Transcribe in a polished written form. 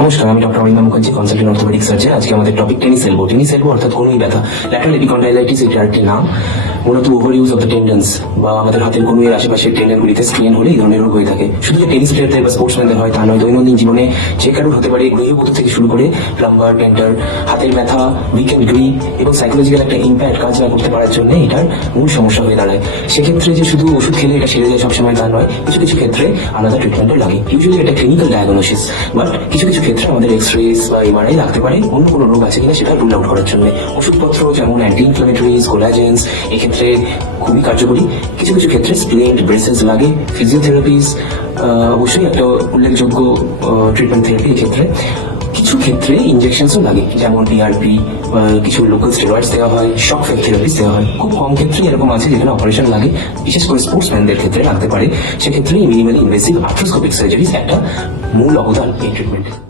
নমস্কার, আমি doctor Arindam Mukherjee, consultant orthopaedic surgeon. আজকে আমাদের topic tennis elbow. Tennis elbow অর্থাৎ কনুই ব্যথা, ল্যাটারাল এপিকন্ডাইলাইটিস, এটা একটি নাম। মূলত ওভার ইউজ অফ দ্য টেন্ডন্স বা আমাদের হাতের কনুইয়ের আশেপাশের টেন্ডনগুলিতে স্ট্রেন হলে এই ধরনের রোগ হয়ে থাকে। শুধু যে টেনিস প্লেয়ারদের বা স্পোর্টসম্যানদের হয় তা নয়, দৈনন্দিন জীবনে যে কারোর হতে পারে। গৃহবধূ থেকে শুরু করে প্লাম্বার, টেন্ডার, হাতের ব্যথা, উইকেন্ড গ্রিপ এবং সাইকোলজিক্যাল একটা ইম্প্যাক্ট কাজ না করতে পারার জন্য এটার মূল সমস্যা হয়ে দাঁড়ায়। সেক্ষেত্রে যে শুধু ওষুধ খেলে এটা সেরে যায় সবসময় তা নয়, কিছু কিছু ক্ষেত্রে আলাদা ট্রিটমেন্টও লাগে। ইউজুয়ালি এটা ক্লিনিক্যাল ডায়াগনোসিস, বাট কিছু কিছু ক্ষেত্রে আমাদের এক্সরেস বা এমআরআই লাগতে পারে অন্য কোনো রোগ আছে কিনা সেটা রুল আউট করার জন্য। ওষুধপত্র যেমন অ্যান্টি ইনফ্লামেটরিজ, কোলাজেন্স এক্ষেত্রে খুবই কার্যকরী। কিছু কিছু ক্ষেত্রে স্প্লিন্ট, ব্রেসেস লাগে। ফিজিওথেরাপিস অবশ্যই একটা উল্লেখযোগ্য ট্রিটমেন্ট থেরাপি এক্ষেত্রে। কিছু ক্ষেত্রে ইনজেকশনসও লাগে, যেমন ডিআরপি, কিছু লোকাল স্টেরয়েডস দেওয়া হয়, শক থেরাপিস দেওয়া হয়। খুব কম ক্ষেত্রে এরকম আছে যেখানে অপারেশন লাগে, বিশেষ করে স্পোর্টসম্যানদের ক্ষেত্রে লাগতে পারে। সেক্ষেত্রে মিনিমালি ইনভেসিভ আর্থ্রোস্কোপিক সার্জারিজ একটা মূল অবদান এই ট্রিটমেন্টে।